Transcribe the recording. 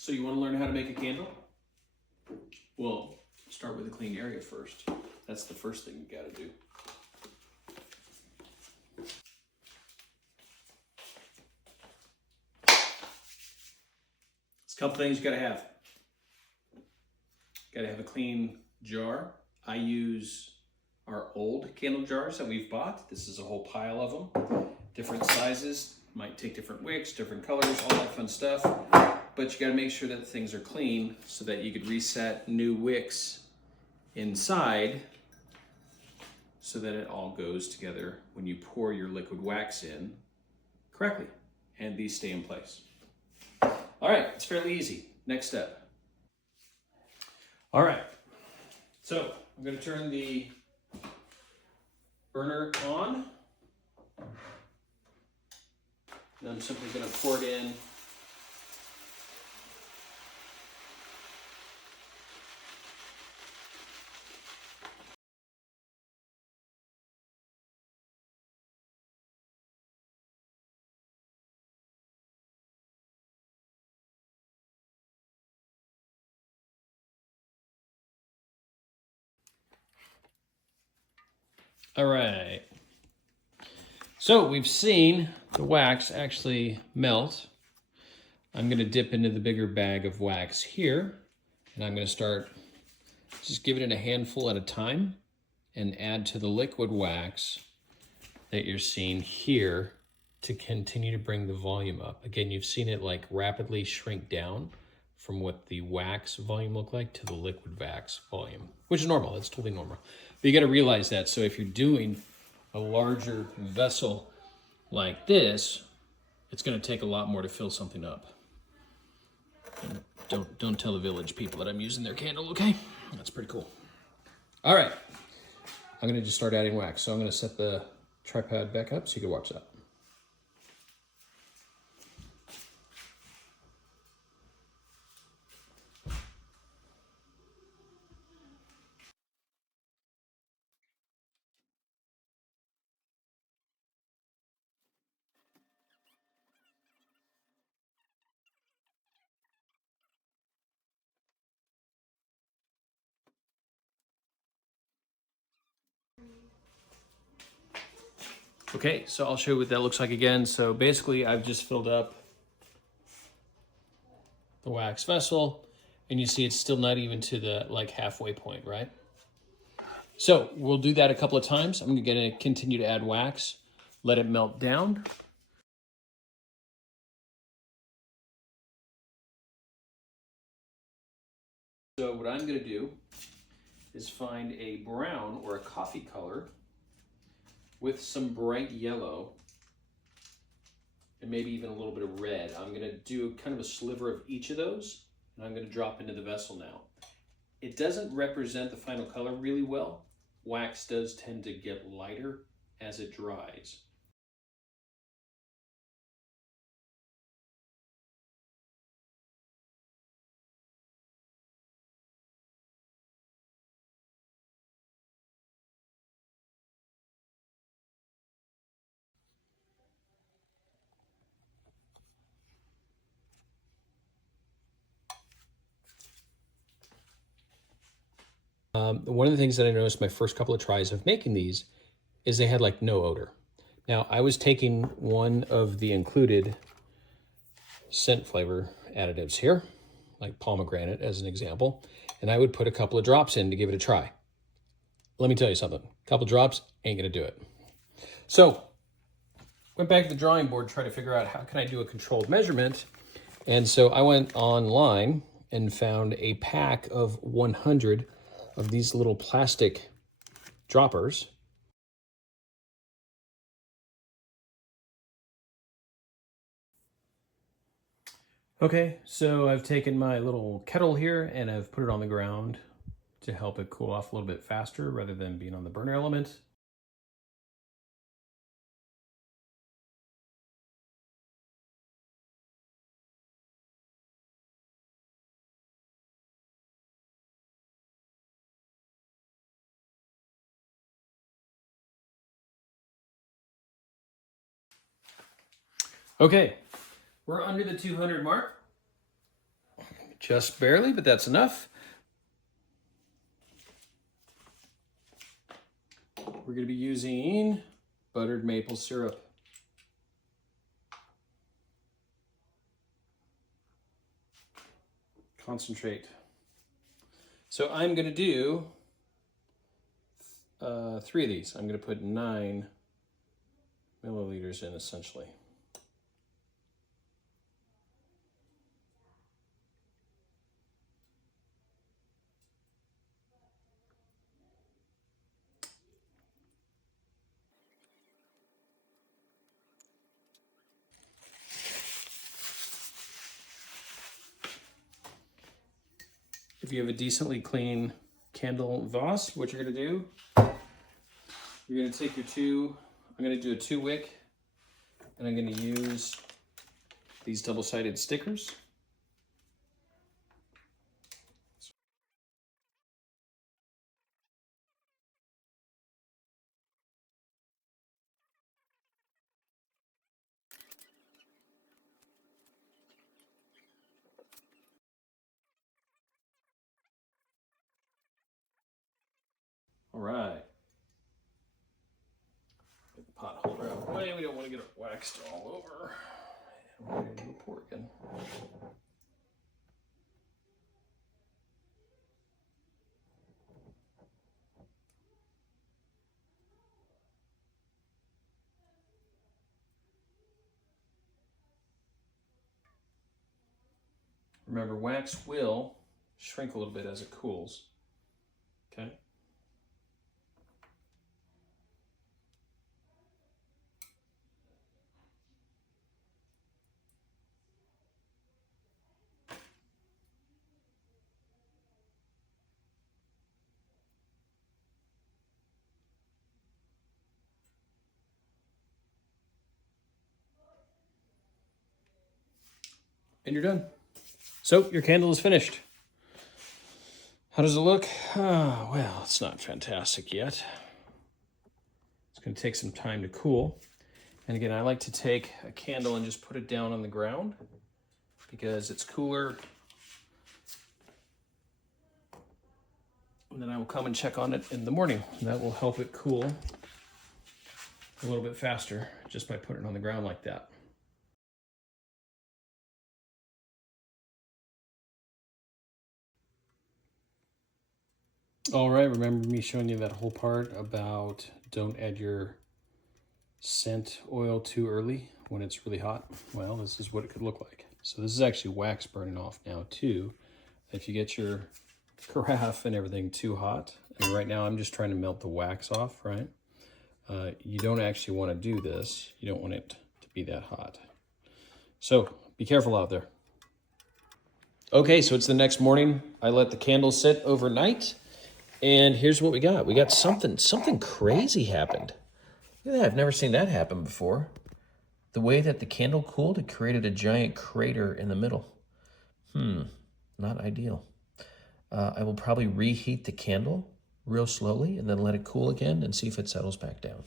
So you want to learn how to make a candle? Well, start with a clean area first. That's the first thing you got to do. There's a couple things you got to have. Got to have a clean jar. I use our old candle jars that we've bought. This is a whole pile of them. Different sizes, might take different wicks, different colors, all that fun stuff. But you got to make sure that things are clean so that you could reset new wicks inside so that it all goes together when you pour your liquid wax in correctly and these stay in place. All right, it's fairly easy. Next step. All right, so I'm going to turn the burner on. And I'm simply going to pour it in. All right. So we've seen the wax actually melt. I'm going to dip into the bigger bag of wax here, and I'm going to start just giving it a handful at a time and add to the liquid wax that you're seeing here to continue to bring the volume up. Again, you've seen it like rapidly shrink down from what the wax volume looked like to the liquid wax volume, which is normal. That's totally normal. But you got to realize that. So if you're doing a larger vessel like this, it's going to take a lot more to fill something up. And don't tell the village people that I'm using their candle, okay? That's pretty cool. All right, I'm going to just start adding wax. So I'm going to set the tripod back up so you can watch that. Okay, so I'll show you what that looks like again. So basically I've just filled up the wax vessel and you see it's still not even to the like halfway point, right? So we'll do that a couple of times. I'm gonna continue to add wax, let it melt down. So what I'm gonna do is find a brown or a coffee color with some bright yellow and maybe even a little bit of red. I'm gonna do kind of a sliver of each of those and I'm gonna drop into the vessel now. It doesn't represent the final color really well. Wax does tend to get lighter as it dries. One of the things that I noticed my first couple of tries of making these is they had like no odor. Now I was taking one of the included scent flavor additives here, like pomegranate as an example, and I would put a couple of drops in to give it a try. Let me tell you something, a couple drops ain't gonna do it. So went back to the drawing board, trying to figure out how can I do a controlled measurement. And so I went online and found a pack of 100 of these little plastic droppers. Okay, so I've taken my little kettle here and I've put it on the ground to help it cool off a little bit faster rather than being on the burner element. Okay, we're under the 200 mark. just barely, but that's enough. We're going to be using buttered maple syrup. Concentrate. So I'm going to do 3 of these. I'm going to put 9 milliliters in essentially. If you have a decently clean candle vase, what you're going to do, you're going to take your 2, I'm going to do a 2 wick, and I'm going to use these double-sided stickers. All right. Get the pot holder out of the way. We don't want to get it waxed all over. And we're going to do a pour again. Remember, wax will shrink a little bit as it cools. Okay. And you're done. So your candle is finished. How does it look? Oh, well, it's not fantastic yet. It's going to take some time to cool. And again, I like to take a candle and just put it down on the ground because it's cooler. And then I will come and check on it in the morning. That will help it cool a little bit faster just by putting it on the ground like that. All right, remember me showing you that whole part about don't add your scent oil too early when it's really hot? Well, this is what it could look like. So this is actually wax burning off now too. If you get your carafe and everything too hot, and right now I'm just trying to melt the wax off, right? You don't actually want to do this. You don't want it to be that hot. So be careful out there. Okay, so it's the next morning. I let the candle sit overnight. And here's what we got. We got something crazy happened. Look at that, I've never seen that happen before. The way that the candle cooled, it created a giant crater in the middle. Not ideal. I will probably reheat the candle real slowly and then let it cool again and see if it settles back down.